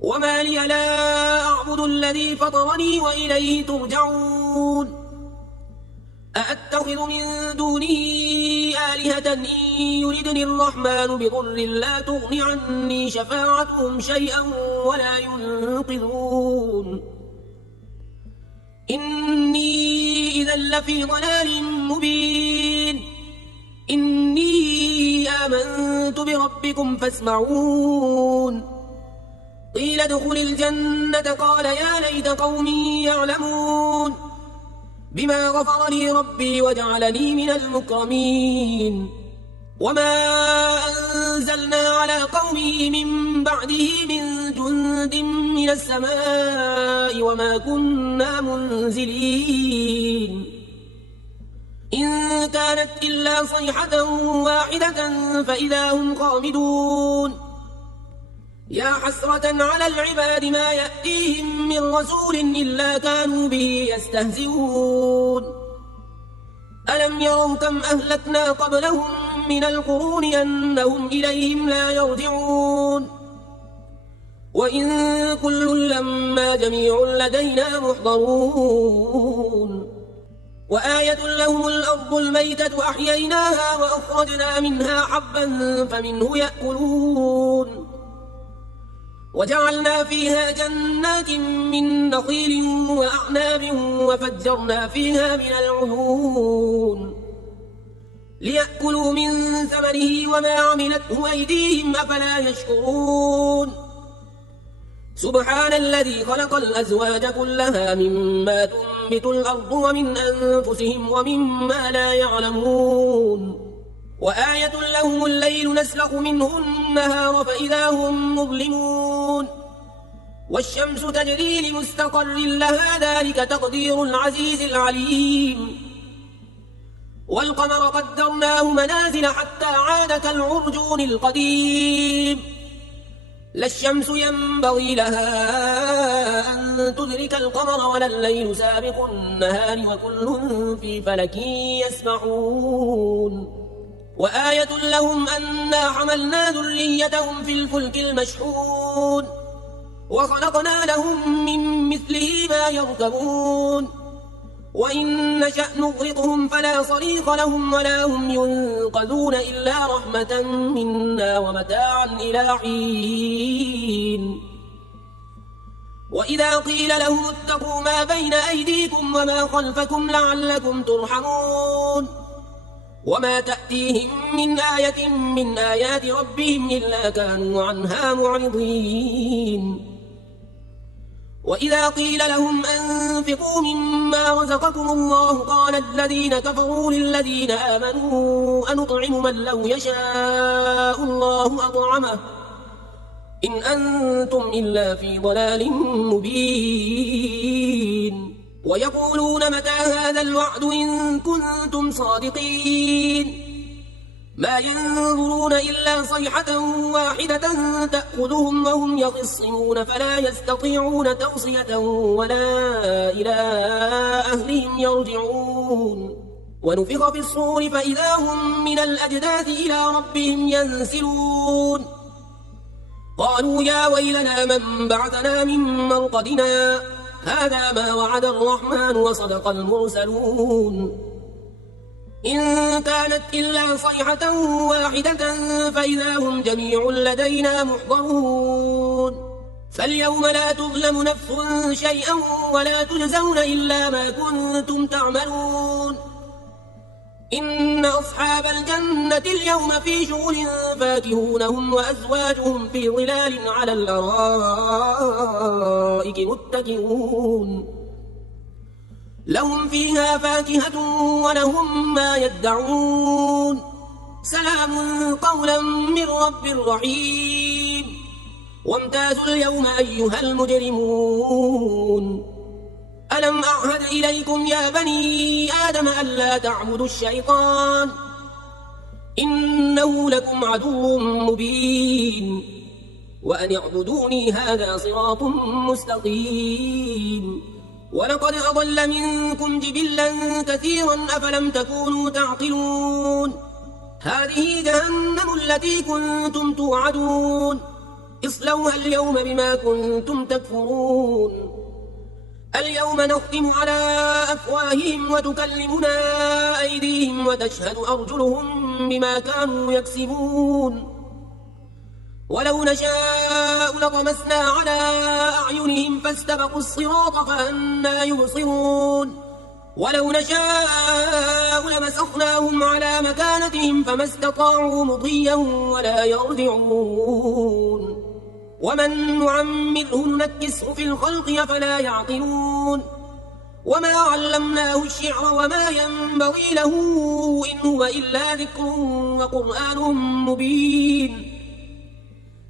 وما لي لا أعبد الذي فطرني وإليه ترجعون أأتخذ من دونه آلهة إن يردني الرحمن بضر لا تغن عني شفاعتهم شيئا ولا ينقذون إني إذا لفي ضلال مبين إني آمنت بربكم فاسمعون قيل ادخل الجنة قال يا ليت قومي يعلمون بما غفر لي ربي وجعلني من المكرمين وما أنزلنا على قومه من بعده من جند من السماء وما كنا منزلين إن كانت إلا صيحة واحدة فإذا هم خامدون يا حسرة على العباد ما يأتيهم من رسول إلا كانوا به يستهزئون ألم يروا كم أهلكنا قبلهم من القرون أنهم إليهم لا يرجعون وإن كل لما جميع لدينا محضرون وآية لهم الأرض الميتة أحييناها وأخرجنا منها حبا فمنه يأكلون وجعلنا فيها جنات من نخيل وأعناب وفجرنا فيها من العيون ليأكلوا من ثمره وما عملته أيديهم أفلا يشكرون سبحان الذي خلق الأزواج كلها مما تنبت الأرض ومن أنفسهم ومما لا يعلمون وآية لهم الليل نسلخ منه النهار فإذا هم مظلمون والشمس تجري لمستقر لها ذلك تقدير العزيز العليم والقمر قدرناه منازل حتى عاد كالعرجون القديم لا الشمس ينبغي لها أن تدرك القمر ولا الليل سابق النهار وكل في فلك يسبحون وآية لهم أنا حملنا ذريتهم في الفلك المشحون وخلقنا لهم من مثله ما يركبون وإن نشأ نغرقهم فلا صريخ لهم ولا هم ينقذون إلا رحمة منا ومتاعا إلى حين وإذا قيل لهم اتقوا ما بين أيديكم وما خلفكم لعلكم ترحمون وما تأتيهم من آية من آيات ربهم إلا كانوا عنها معرضين وإذا قيل لهم أنفقوا مما رزقكم الله قال الذين كفروا للذين آمنوا أنطعم من لو يشاء الله أطعمه إن أنتم إلا في ضلال مبين ويقولون متى هذا الوعد إن كنتم صادقين ما ينظرون إلا صيحة واحدة تأخذهم وهم يخصمون فلا يستطيعون توصية ولا إلى أهلهم يرجعون ونفخ في الصور فإذا هم من الأجداث إلى ربهم ينسلون قالوا يا ويلنا من بعثنا من مرقدنا هذا ما وعد الرحمن وصدق المرسلون إن كانت إلا صيحة واحدة فإذا هم جميع لدينا محضرون فاليوم لا تظلم نفس شيئا ولا تجزون إلا ما كنتم تعملون إن أصحاب الجنة اليوم في شغل فاكهون هم وأزواجهم في ظلال على الأرائك متكئون لهم فيها فاكهة ولهم ما يدعون سلام قولا من رب رحيم وامتازوا اليوم أيها المجرمون ألم أعهد إليكم يا بني آدم ألا تعبدوا الشيطان إنه لكم عدو مبين وأن اعبدوني هذا صراط مستقيم ولقد أضل منكم جبلا كثيرا أفلم تكونوا تعقلون هذه جهنم التي كنتم توعدون اصلوها اليوم بما كنتم تكفرون اليوم نختم على أفواههم وتكلمنا أيديهم وتشهد أرجلهم بما كانوا يكسبون ولو نشاء لطمسنا على أعينهم فاستبقوا الصراط فأنى يبصرون ولو نشاء لمسخناهم على مكانتهم فما استطاعوا مضيا ولا يرجعون ومن نعمره ننكسه في الخلق أفلا يعقلون وما علمناه الشعر وما ينبغي له إن هو إلا ذكر وقرآن مبين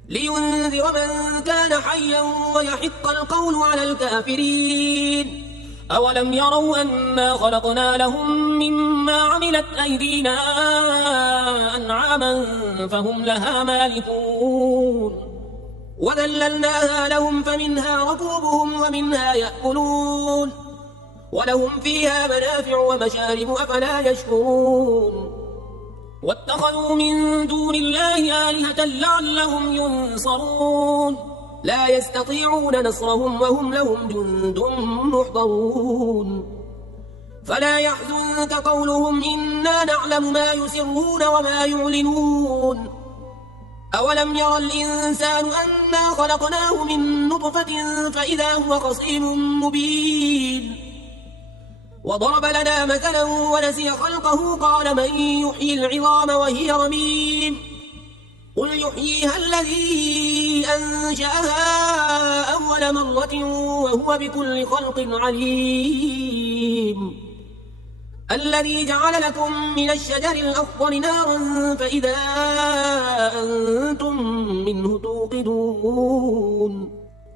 لينذر من كان حيا ويحق القول على الكافرين أولم يروا أنا خلقنا لهم مما عملت أيدينا أنعاما فهم لها مالكون وذللناها لهم فمنها ركوبهم ومنها يأكلون ولهم فيها منافع ومشارب أفلا يشكرون واتخذوا من دون الله آلهة لعلهم ينصرون لا يستطيعون نصرهم وهم لهم جند محضرون فلا يحزنك قولهم إنا نعلم ما يسرون وما يعلنون أولم يرى الإنسان أنا خلقناه من نطفة فإذا هو خصيم مبين وضرب لنا مثلا ونسي خلقه قال من يحيي العظام وهي رميم قل يحييها الذي أنشأها أول مرة وهو بكل خلق عليم الذي جعل لكم من الشجر الأخضر نارا فإذا أنتم منه توقدون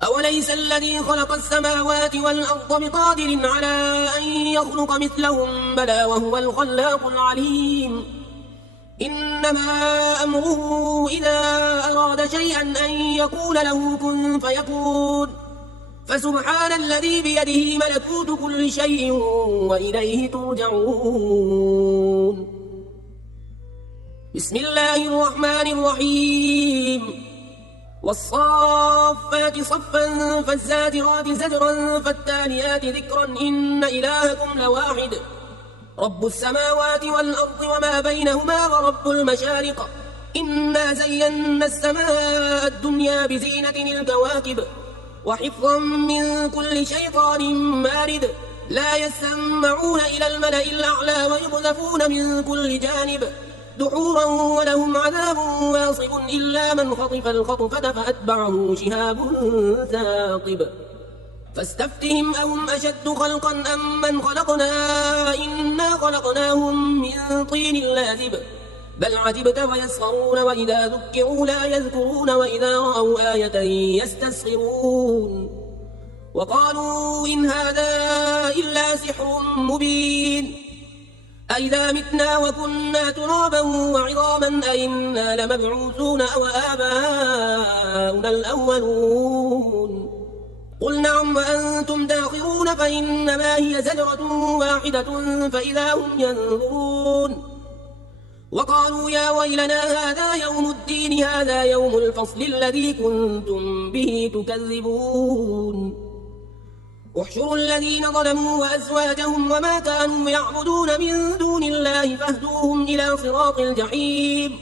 أوليس الذي خلق السماوات والأرض بقادر على أن يخلق مثلهم بلى وهو الخلاق العليم إنما أمره إذا أراد شيئا أن يقول له كن فيكون فسبحان الذي بيده ملكوت كل شيء وإليه ترجعون بسم الله الرحمن الرحيم والصافات صفا فالزاجرات زجرا فالتاليات ذكرا إن إلهكم لواحد رب السماوات والأرض وما بينهما ورب المشارق إنا زينا السماء الدنيا بزينة الكواكب وحفظا من كل شيطان مارد لا يسمعون إلى الملأ الأعلى ويقذفون من كل جانب دحورا ولهم عذاب واصب إلا من خطف الخطفة فأتبعه شهاب ثاقب فاستفتهم أهم أشد خلقا أم من خلقنا إنا خلقناهم من طين لازب بل عجبت ويسخرون وإذا ذكروا لا يذكرون وإذا رأوا آية يستسخرون وقالوا إن هذا إلا سحر مبين أئذا متنا وكنا ترابا وعظاما أئنا لمبعوثون أو آباؤنا الأولون قل نعم وأنتم داخرون فإنما هي زجرة واحدة فإذا هم ينظرون وقالوا يا ويلنا هذا يوم الدين هذا يوم الفصل الذي كنتم به تكذبون احشروا الذين ظلموا وأزواجهم وما كانوا يعبدون من دون الله فاهدوهم إلى صراط الجحيم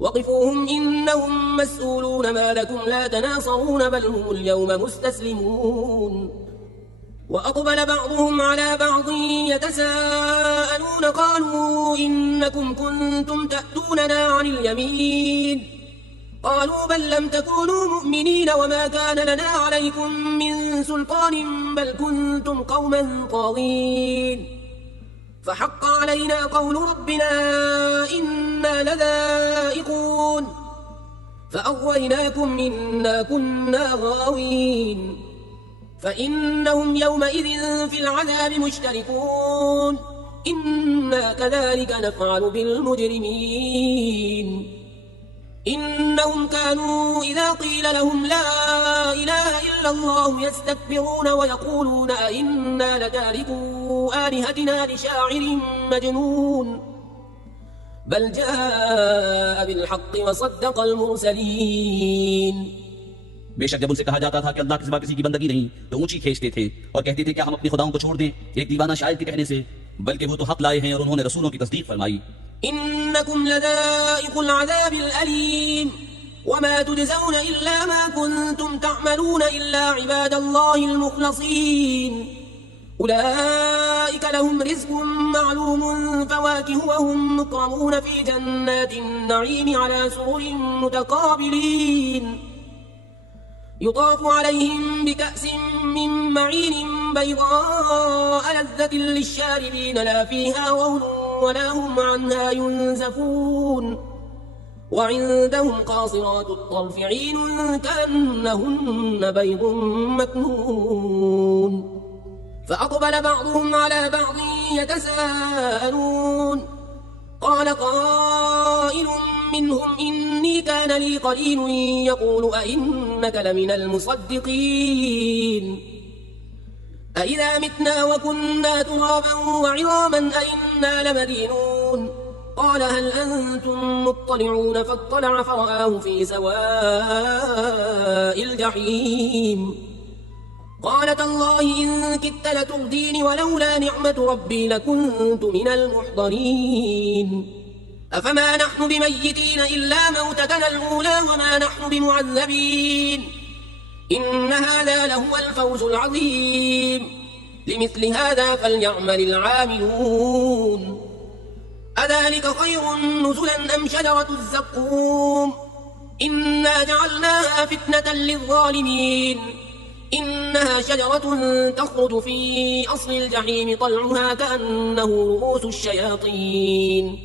وقفوهم إنهم مسؤولون ما لكم لا تناصرون بل هم اليوم مستسلمون وأقبل بعضهم على بعض يتساءلون قالوا إنكم كنتم تأتوننا عن اليمين قالوا بل لم تكونوا مؤمنين وما كان لنا عليكم من سلطان بل كنتم قوما طاغين فحق علينا قول ربنا إنا لذائقون فأغويناكم إنا كنا غاوين فإنهم يومئذ في العذاب مشتركون إنا كذلك نفعل بالمجرمين إنهم كانوا إذا قيل لهم لا إله إلا الله يستكبرون ويقولون أئنا لتاركو آلهتنا لشاعر مجنون بل جاء بالحق وصدق المرسلين. बेशक जब उनसे कहा जाता था कि अल्लाह के सिवा किसी की बंदगी नहीं तो ऊंची खींचते थे और कहते थे कि हम अपने खुदाओं को छोड़ दें एक दीवाना शायर के कहने से, बल्कि वो तो हक लाए हैं और उन्होंने रसूलों की तस्दीक फरमाई। इन्नकुम लज़ाइकुल अज़ाबिल अलीम वमा तुजज़ौना इल्ला मा कुंतुम तअमलून इल्ला इबादल्लाहिल मुखलसीन उलाइका लहुम रिज़्क़ुन मअलूमुन फवाकिहु वहुम मुकरमून फी जन्नातिन नईम अला सुरुरिन मुतक़ाबिलीन يطاف عليهم بكأس من معين بيضاء لذة للشاربين لا فيها غول ولا هم عنها ينزفون وعندهم قاصرات الطرف عين كأنهن بيض مكنون فأقبل بعضهم على بعض يتساءلون قال قائل منهم إني كان لي قرين يقول أئنك لمن المصدقين أئذا متنا وكنا ترابا وعظاما أئنا لمدينون قال هل أنتم مطلعون فاطلع فرآه في سواء الجحيم قال تالله إن كدت لتردين ولولا نعمة ربي لكنت من المحضرين أفما نحن بميتين إلا موتتنا الأولى وما نحن بمعذبين إن هذا لهو الفوز العظيم لمثل هذا فليعمل العاملون أذلك خير نزلا أم شجرة الزقوم إنا جعلناها فتنة للظالمين إنها شجرة تخرج في أصل الجحيم طلعها كأنه رؤوس الشياطين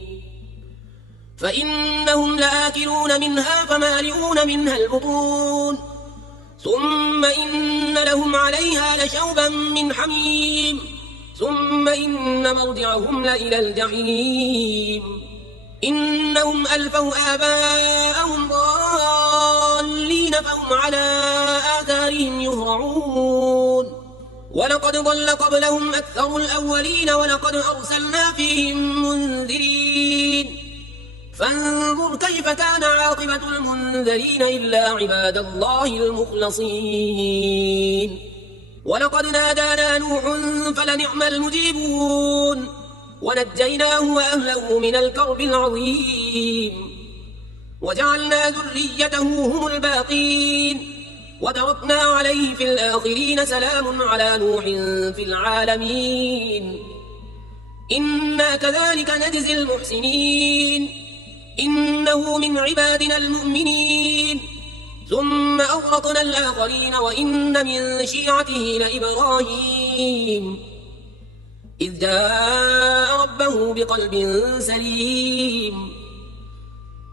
فإنهم لآكلون منها فمالئون منها البطون ثم إن لهم عليها لشوبا من حميم ثم إن مرجعهم لإلى الجحيم إنهم ألفوا آباءهم ضالين فهم على آثارهم يهرعون ولقد ضل قبلهم أكثر الأولين ولقد أرسلنا فيهم منذرين فانظر كيف كان عاقبة المنذرين إلا عباد الله المخلصين ولقد نادانا نوح فلنعم المجيبون ونجيناه وأهله من الكرب العظيم وجعلنا ذريته هم الباقين وتركنا عليه في الآخرين سلام على نوح في العالمين إنا كذلك نجزي المحسنين إنه من عبادنا المؤمنين ثم أغرقنا الآخرين وإن من شيعته لإبراهيم إذ جاء ربه بقلب سليم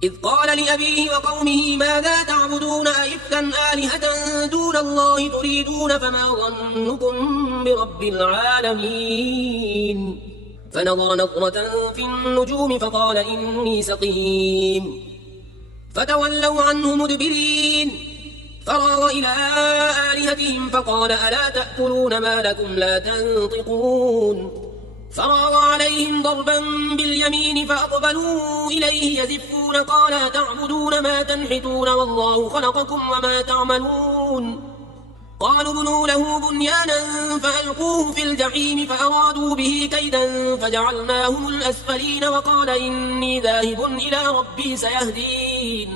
إذ قال لأبيه وقومه ماذا تعبدون أئفكا آلهة دون الله تريدون فما ظنكم برب العالمين فنظر نظرة في النجوم فقال إني سقيم فتولوا عنه مدبرين فراغ إلى آلهتهم فقال ألا تأكلون ما لكم لا تنطقون فراغ عليهم ضربا باليمين فأقبلوا إليه يزفون قال تعبدون ما تنحتون والله خلقكم وما تعملون قالوا ابنوا له بنيانا فألقوه في الجحيم فأرادوا به كيدا فجعلناهم الأسفلين وقال إني ذاهب إلى ربي سيهدين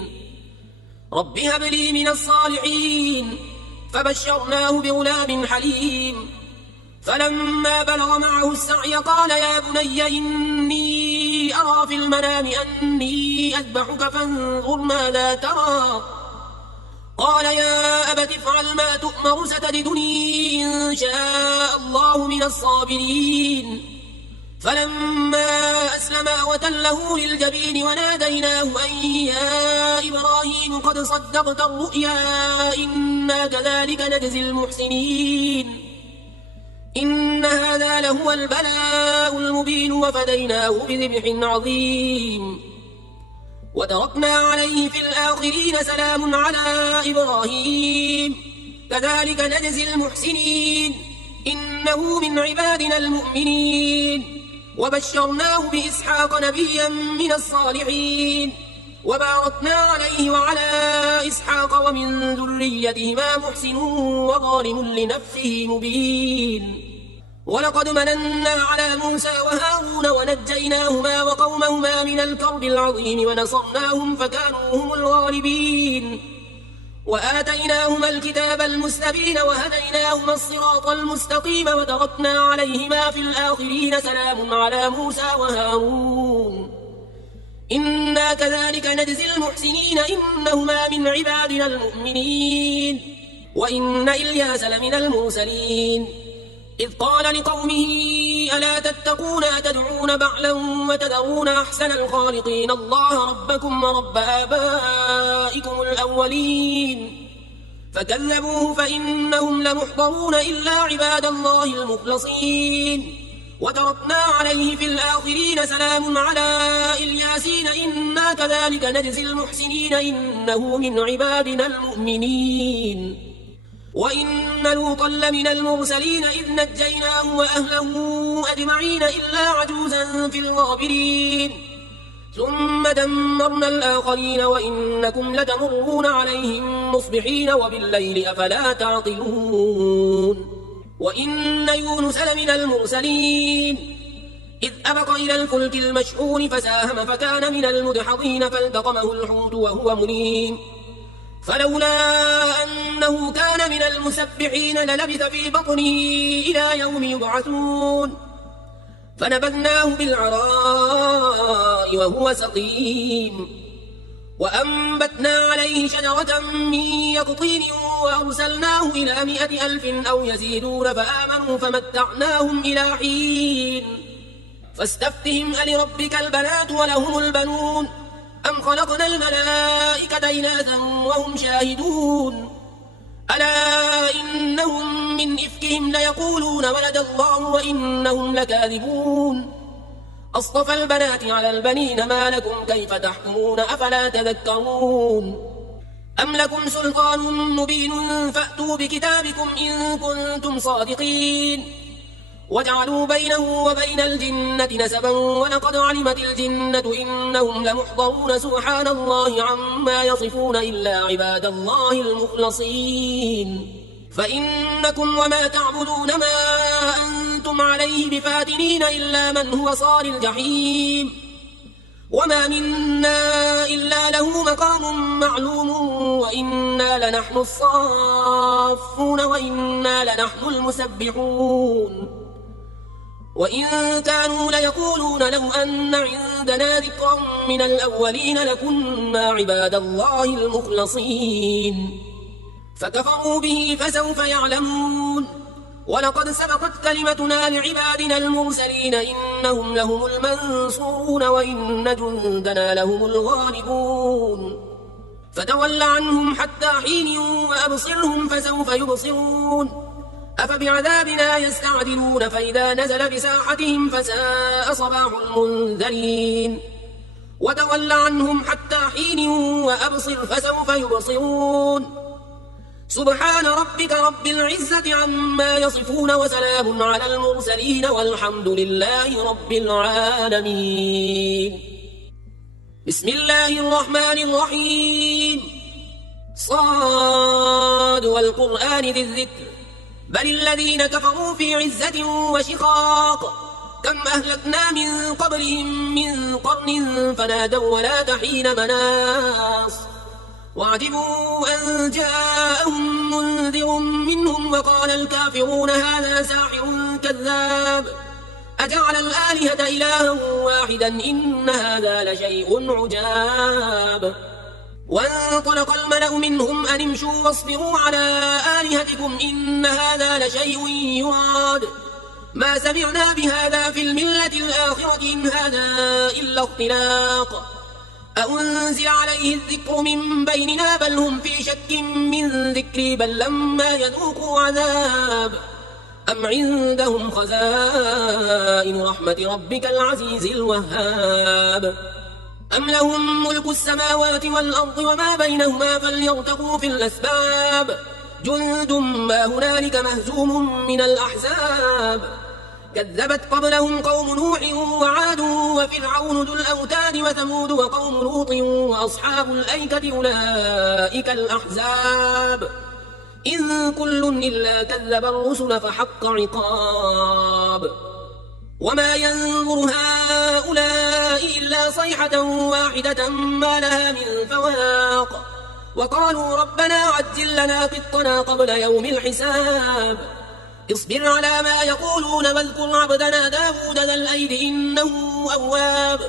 رب هب لي من الصالحين فبشرناه بغلام حليم فلما بلغ معه السعي قال يا بني إني أرى في المنام أني أذبحك فانظر ماذا ترى قال يا أبت افعل ما تؤمر ستجدني إن شاء الله من الصابرين فلما أسلما وتله للجبين وناديناه أن يا إبراهيم قد صدقت الرؤيا إنا كذلك نجزي المحسنين إن هذا لهو البلاء المبين وفديناه بذبح عظيم وتركنا عليه في الآخرين سلام على إبراهيم كذلك نجزي المحسنين إنه من عبادنا المؤمنين وبشرناه بإسحاق نبيا من الصالحين وباركنا عليه وعلى إسحاق ومن ذريتهما محسن وظالم لنفسه مبين ولقد مننا على موسى وهارون ونجيناهما وقومهما من الكرب العظيم ونصرناهم فكانوا هم الغالبين وآتيناهما الكتاب المستبين وهديناهما الصراط المستقيم وتركنا عليهما في الآخرين سلام على موسى وهارون إنا كذلك نجزي المحسنين إنهما من عبادنا المؤمنين وإن إلياس لمن المرسلين إذ قال لقومه ألا تتقون أتدعون بعلا وتذرون أحسن الخالقين الله ربكم ورب آبائكم الأولين فكذبوه فإنهم لمحضرون إلا عباد الله المخلصين وتركنا عليه في الآخرين سلام على إلياسين إنا كذلك نجزي المحسنين إنه من عبادنا المؤمنين وإن لوطا لمن المرسلين إذ نجيناه وأهله أجمعين إلا عجوزا في الغابرين ثم دمرنا الآخرين وإنكم لتمرون عليهم مصبحين وبالليل أفلا تعقلون وإن يونس لمن المرسلين إذ أبق إلى الفلك المشحون فساهم فكان من المدحضين فالتقمه الحوت وهو مليم فلولا أنه كان من المسبحين للبث في بطنه إلى يوم يبعثون فنبذناه بالعراء وهو سقيم وأنبتنا عليه شجرة من يقطين وأرسلناه إلى 100,000 أو يزيدون فآمنوا فمتعناهم إلى حين فاستفتهم ألربك البنات ولهم البنون أم خلقنا الملائكة إناثا وهم شاهدون ألا إنهم من إفكهم ليقولون ولد الله وإنهم لكاذبون أصطفى البنات على البنين ما لكم كيف تحكمون أفلا تذكرون أم لكم سلطان مبين فأتوا بكتابكم إن كنتم صادقين وجعلوا بينه وبين الجنة نسبا ولقد علمت الجنة إنهم لمحضرون سبحان الله عما يصفون إلا عباد الله المخلصين فإنكم وما تعبدون ما أنتم عليه بفاتنين إلا من هو صال الجحيم وما منا إلا له مقام معلوم وإنا لنحن الصافون وإنا لنحن المسبحون وإن كانوا ليقولون لو أن عندنا ذكرا من الأولين لكنا عباد الله المخلصين فكفروا به فسوف يعلمون ولقد سبقت كلمتنا لعبادنا المرسلين إنهم لهم المنصورون وإن جندنا لهم الغالبون فتول عنهم حتى حين وأبصرهم فسوف يبصرون أفبعذابنا يستعجلون فإذا نزل بساحتهم فساء صباح المنذرين وتول عنهم حتى حين وأبصر فسوف يبصرون سبحان ربك رب العزة عما يصفون وسلام على المرسلين والحمد لله رب العالمين بسم الله الرحمن الرحيم صاد والقرآن ذي الذكر بل الذين كفروا في عزة وشقاق كم أهلكنا من قبلهم من قرن فنادوا ولا تحين مناص وعجبوا أن جاءهم منذر منهم وقال الكافرون هذا ساحر كذاب أجعل الآلهة إلها واحدا إن هذا لشيء عجاب وانطلق الملأ منهم أن امشوا واصبروا على آلهتكم إن هذا لشيء يراد ما سمعنا بهذا في الملة الآخرة إن هذا إلا اختلاق أأنزل عليه الذكر من بيننا بل هم في شك من ذكري بل لما يذوقوا عذاب أم عندهم خزائن رحمة ربك العزيز الوهاب أم لهم ملك السماوات والأرض وما بينهما فليرتقوا في الأسباب جند ما هنالك مهزوم من الأحزاب كذبت قبلهم قوم نوح وعاد وفرعون ذو الأوتاد وثمود وقوم لوط وأصحاب الأيكة أولئك الأحزاب إن كل إلا كذب الرسل فحق عقاب وما ينظر هؤلاء إلا صيحة واحدة ما لها من فواق وقالوا ربنا عجل لنا قطنا قبل يوم الحساب اصبر على ما يقولون واذكر عبدنا داود ذا الأيد إنه أواب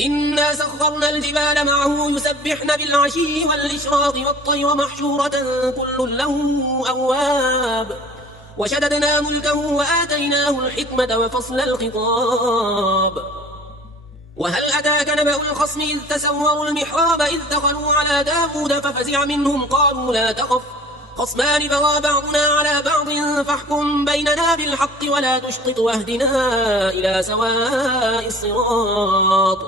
إنا سخرنا الجبال معه يسبحن بالعشي والإشراق والطير محشورة كل له أواب وشددنا ملكه وآتيناه الحكمة وفصل الخطاب وهل أتاك نبأ الخصم إذ تسوروا المحراب إذ دخلوا على داود ففزع منهم قالوا لا تخف خصمان بغى بعضنا على بعض فاحكم بيننا بالحق ولا تشطط واهدنا إلى سواء الصراط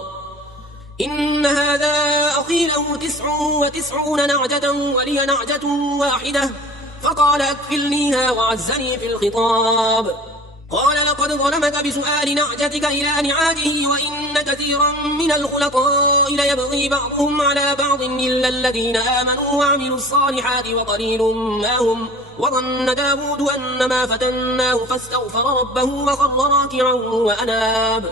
إن هذا أخي له 99 نعجة ولي نعجة واحدة فقال أكفلنيها وعزني في الخطاب قال لقد ظلمك بسؤال نعجتك إلى نعاجه وإن كثيرا من الخلطاء ليبغي بعضهم على بعض إلا الذين آمنوا وعملوا الصالحات وقليل ما هم وظن داود أنما فتناه فاستغفر ربه وخر راكعا وأناب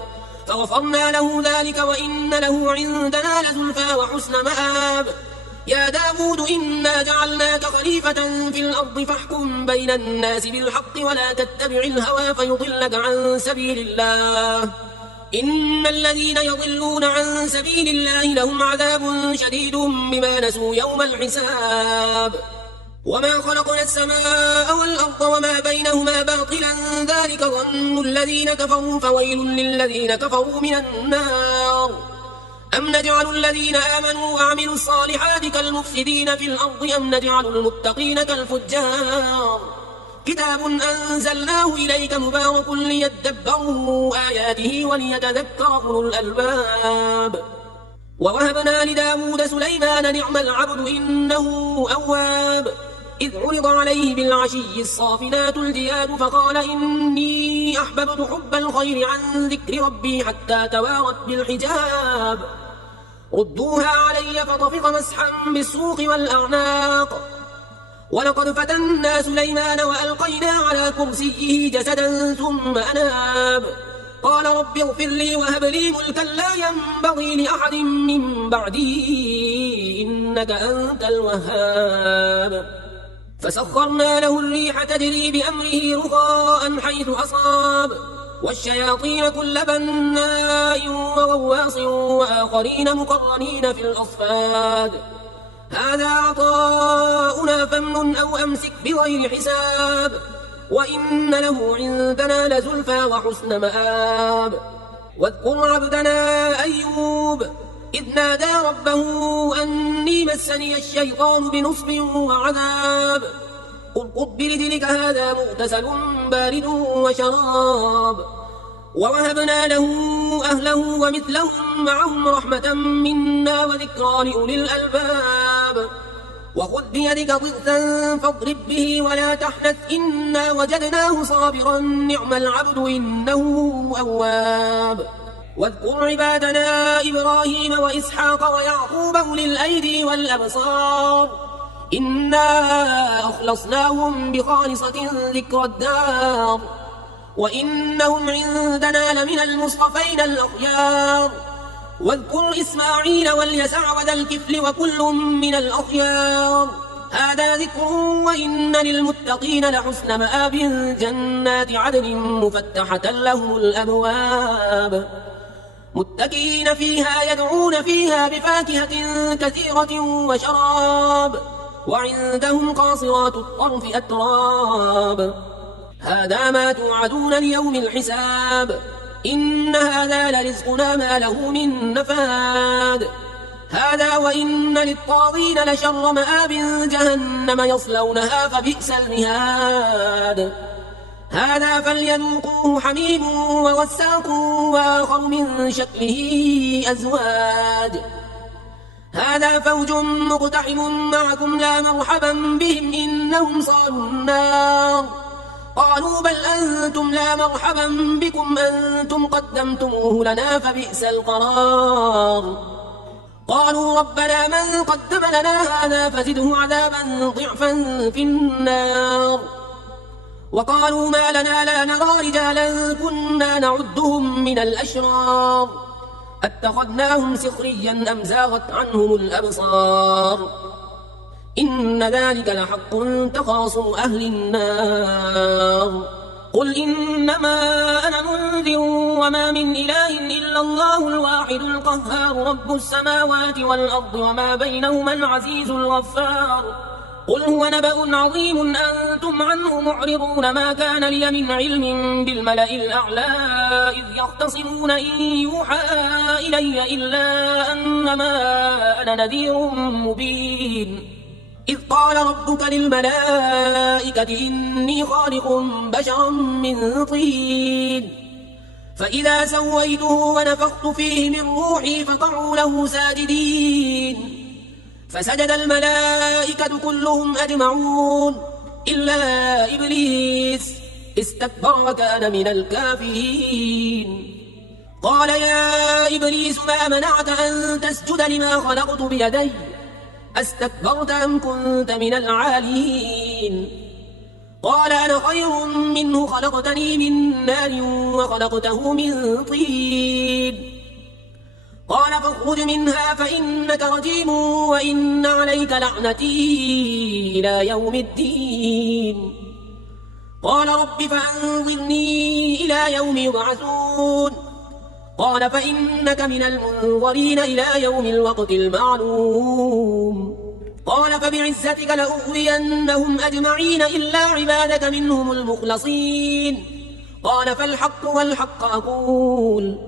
فغفرنا له ذلك وإن له عندنا لزلفى وحسن مآب يا داود إنا جعلناك خليفة في الأرض فاحكم بين الناس بالحق ولا تتبع الهوى فيضلك عن سبيل الله إن الذين يضلون عن سبيل الله لهم عذاب شديد بما نسوا يوم الحساب وما خلقنا السماء والأرض وما بينهما باطلا ذلك ظن الذين كفروا فويل للذين كفروا من النار أم نجعل الذين آمنوا وعملوا الصالحات كالمفسدين في الأرض أم نجعل المتقين كالفجار كتاب أنزلناه إليك مبارك ليدبروا آياته وليتذكر أولو الألباب ووهبنا لداود سليمان نعم العبد إنه أواب إذ عرض عليه بالعشي الصافنات الجياد فقال إني أحببت حب الخير عن ذكر ربي حتى توارت بالحجاب ردوها علي فطفق مسحا بالسوق والأعناق ولقد فتنا سليمان وألقينا على كرسيه جسدا ثم أناب قال رب اغفر لي وهب لي ملكا لا ينبغي لأحد من بعدي إنك أنت الوهاب فسخرنا له الريح تجري بأمره رخاء حيث أصاب والشياطين كل بناء وغواص وآخرين مقرنين في الأصفاد هذا عطاؤنا فامنن أو أمسك بغير حساب وإن له عندنا لزلفى وحسن مآب واذكر عبدنا أيوب إذ نادى ربه أني مسني الشيطان بنصب وعذاب اركض برجلك هذا مغتسل بارد وشراب ووهبنا له أهله ومثلهم معهم رحمة منا وذكرى لأولي الألباب وخذ بيدك ضغثا فاضرب به ولا تحنث إنا وجدناه صابرا نعم العبد إنه أواب واذكر عبادنا إبراهيم وإسحاق ويعقوب أولي الأيدي والأبصار إنا أخلصناهم بخالصة ذكر الدار وإنهم عندنا لمن المصطفين الأخيار واذكر إسماعيل واليسع وذا الكفل وكل من الأخيار هذا ذكر وإن للمتقين لحسن مآب جنات عدن مفتحة لهم الأبواب متكئين فيها يدعون فيها بفاكهة كثيرة وشراب وعندهم قاصرات الطرف أتراب هذا ما توعدون ليوم الحساب إن هذا لرزقنا ما له من نفاد هذا وإن للطاغين لشر مآب جهنم يصلونها فبئس المهاد هذا فليذوقوه حميم وغساق وآخر من شكله أزواج هذا فوج مقتحم معكم لا مرحبا بهم إنهم صالوا النار قالوا بل أنتم لا مرحبا بكم أنتم قدمتموه لنا فبئس القرار. قالوا ربنا من قدم لنا هذا فزده عذابا ضعفا في النار. وقالوا ما لنا لا نرى رجالا كنا نعدهم من الأشرار أتخذناهم سخريا أم زاغت عنهم الأبصار إن ذلك لحق تخاصم أهل النار. قل إنما أنا منذر وما من إله إلا الله الواحد القهار رب السماوات والأرض وما بينهما العزيز الغفار. قل هو نبأ عظيم أنتم عنه معرضون ما كان لي من علم بالملأ الأعلى إذ يختصمون إن يوحى إلي إلا أنما أنا نذير مبين. إذ قال ربك للملائكة إني خالق بشرا من طين فإذا سويته ونفخت فيه من روحي فقعوا له ساجدين فسجد الملائكة كلهم أجمعون إلا إبليس استكبر وكان من الكافرين. قال يا إبليس ما منعك أن تسجد لما خلقت بيدي أستكبرت أم كنت من العالين. قال أنا خير منه خلقتني من نار وخلقته من طين. قال فاخرج منها فإنك رجيم وإن عليك لعنتي إلى يوم الدين. قال رب فأنظرني إلى يوم يبعثون. قال فإنك من المنظرين إلى يوم الوقت المعلوم. قال فبعزتك لأغوينهم أجمعين إلا عبادك منهم المخلصين. قال فالحق والحق أقول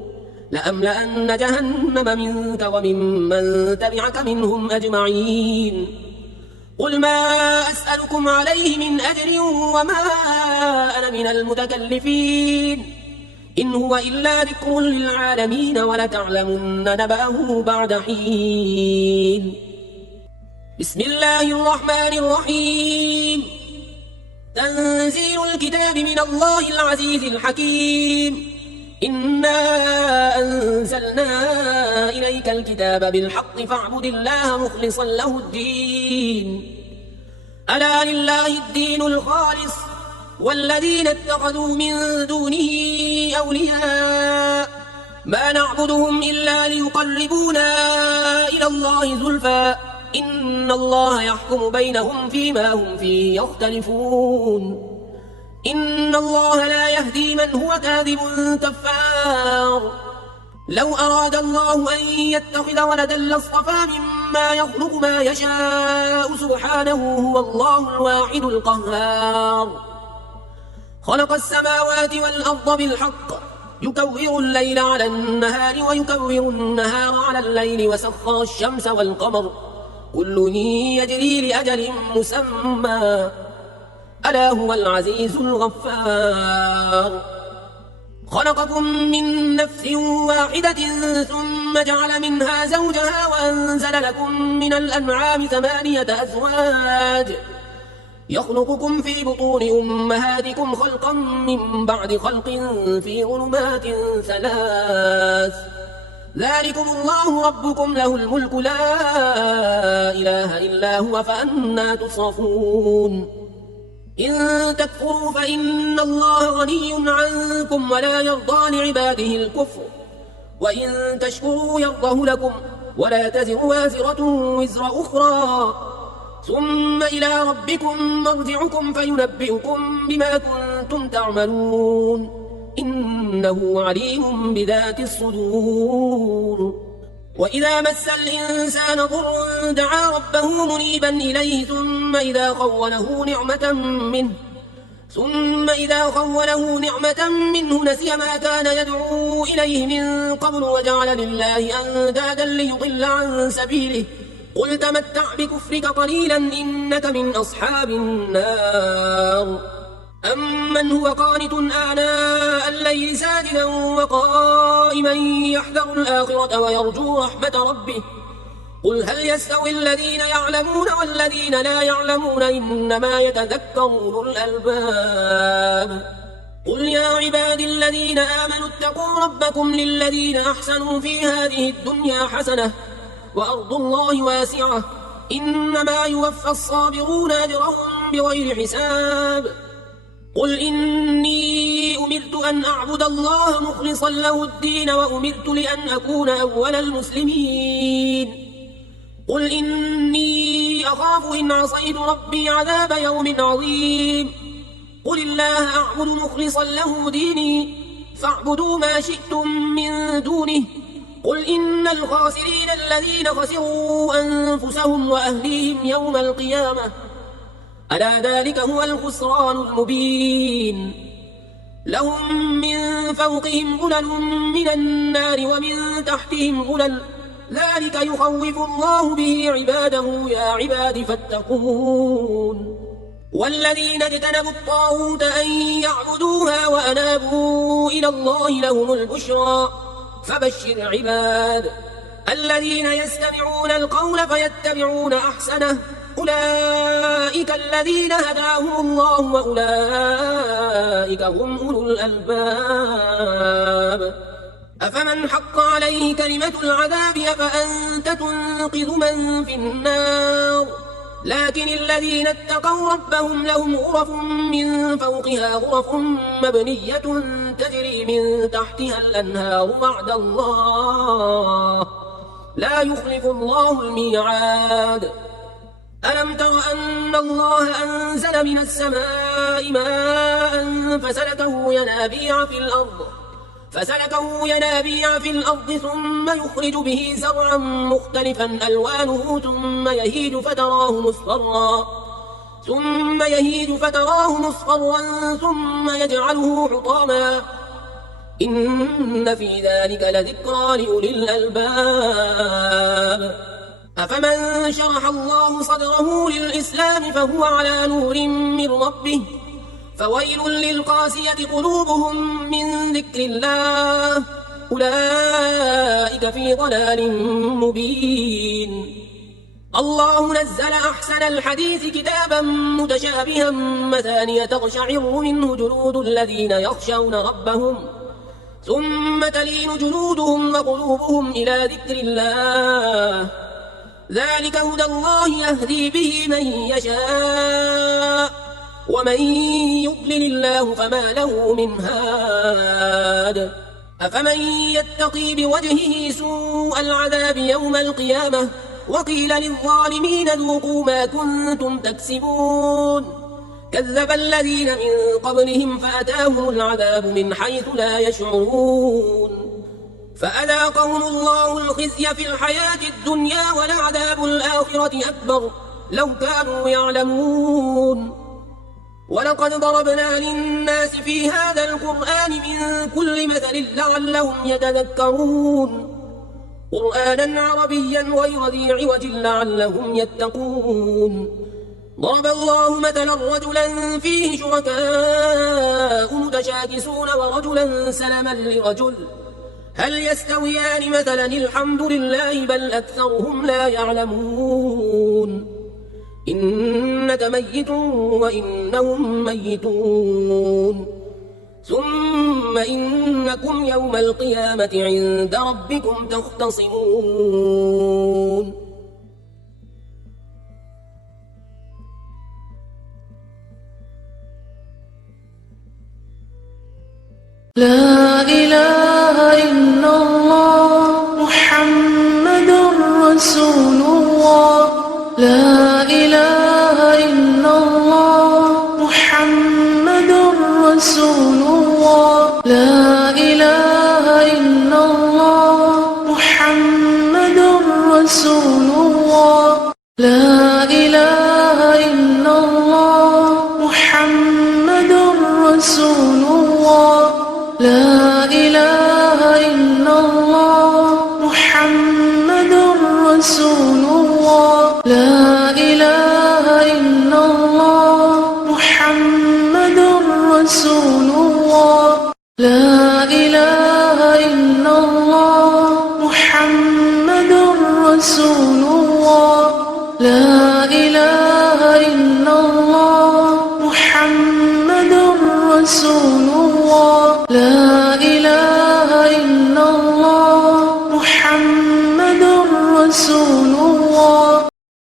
لأملأن جهنم منك وممن تبعك منهم أجمعين. قل ما أسألكم عليه من أجر وما أنا من المتكلفين إن هو إلا ذكر للعالمين ولتعلمن نبأه بعد حين. بسم الله الرحمن الرحيم. تنزيل الكتاب من الله العزيز الحكيم. إنا أنزلنا إليك الكتاب بالحق فاعبد الله مخلصا له الدين. ألا لله الدين الخالص والذين اتخذوا من دونه أولياء ما نعبدهم إلا ليقربونا إلى الله زلفى إن الله يحكم بينهم فيما هم فيه يختلفون. إن الله لا يهدي من هو كاذب كفار. لو أراد الله أن يتخذ ولدا لاصطفى مما يخلق ما يشاء سبحانه هو الله الواحد القهار. خلق السماوات والأرض بالحق يكور الليل على النهار ويكور النهار على الليل وسخر الشمس والقمر كل يجري لأجل مسمى ألا هو العزيز الغفار. خلقكم من نفس واحدة ثم جعل منها زوجها وأنزل لكم من الأنعام 8 أزواج يخلقكم في بطون أمهاتكم خلقا من بعد خلق في ظلمات 3 ذلكم الله ربكم له الملك لا إله إلا هو فأنى تصرفون. إن تكفروا فإن الله غني عنكم ولا يرضى لعباده الكفر وإن تشكروا يرضه لكم ولا تزر وازرة وزر أخرى ثم إلى ربكم مرجعكم فينبئكم بما كنتم تعملون إنه عليم بذات الصدور. وإذا مس الإنسان ضر دعا ربه منيبا إليه ثم إذا خوله نعمة منه نسي ما كان يدعو إليه من قبل وجعل لله أندادا ليضل عن سبيله قل تمتع بكفرك قليلا إنك من أصحاب النار. أمن هو قانت آناء الليل ساجدا وقائما يحذر الآخرة ويرجو رحمة ربه قل هل يستوي الذين يعلمون والذين لا يعلمون إنما يتذكر أولو الألباب قل يا عبادي الذين آمنوا اتقوا ربكم للذين أحسنوا في هذه الدنيا حسنة وأرض الله واسعة إنما يوفى الصابرون أجرهم بغير حساب قل إني أمرت أن أعبد الله مخلصا له الدين وأمرت لأن أكون أول المسلمين قل إني أخاف إن عصيت ربي عذاب يوم عظيم قل الله أعبد مخلصا له ديني فاعبدوا ما شئتم من دونه قل إن الخاسرين الذين خسروا أنفسهم وأهليهم يوم القيامة ألا ذلك هو الخسران المبين لهم من فوقهم غلل من النار ومن تحتهم غلل ذلك يخوف الله به عباده يا عباد فاتقون والذين اجتنبوا الطاغوت أن يعبدوها وأنابوا إلى الله لهم البشرى فبشر عباد الذين يستمعون القول فيتبعون أحسنه أولئك الذين هداهم الله وأولئك هم أولو الألباب أفمن حق عليه كلمة العذاب أفأنت تنقذ من في النار لكن الذين اتقوا ربهم لهم غرف من فوقها غرف مبنية تجري من تحتها الأنهار وعد الله لا يخلف الله الميعاد ألم تر أن الله أنزل من السماء ماء فسلكه ينابيع في الأرض ثم يخرج به زرعا مختلفا ألوانه ثم يهيج فتراه مصفرا ثم يجعله حطاما إن في ذلك لذكرى لأولي الألباب أفمن شرح الله صدره للإسلام فهو على نور من ربه فويل للقاسية قلوبهم من ذكر الله أولئك في ضلال مبين الله نزل أحسن الحديث كتابا متشابها مثانية تقشعر منه جلود الذين يخشون ربهم ثم تلين جلودهم وقلوبهم إلى ذكر الله ذلك هدى الله يهدي به من يشاء ومن يضلل الله فما له من هاد أفمن يتقي بوجهه سوء العذاب يوم القيامة وقيل للظالمين ذوقوا ما كنتم تكسبون كذب الذين من قبلهم فأتاهم العذاب من حيث لا يشعرون فأذاقهم الله الخزي في الحياة الدنيا ولعذاب الآخرة أكبر لو كانوا يعلمون ولقد ضربنا للناس في هذا القرآن من كل مثل لعلهم يتذكرون قرآنا عربيا غير ذي عوج لعلهم يتقون ضرب الله مثلا رجلا فيه شركاء متشاكسون ورجلا سلما لرجل هل يستويان مثلا الحمد لله بل أكثرهم لا يعلمون إنك ميت وإنهم ميتون ثم إنكم يوم القيامة عند ربكم تختصمون لا إله إلا الله محمد رسول الله لا إله إلا الله محمد رسول الله لا إله إلا الله محمد رسول الله لا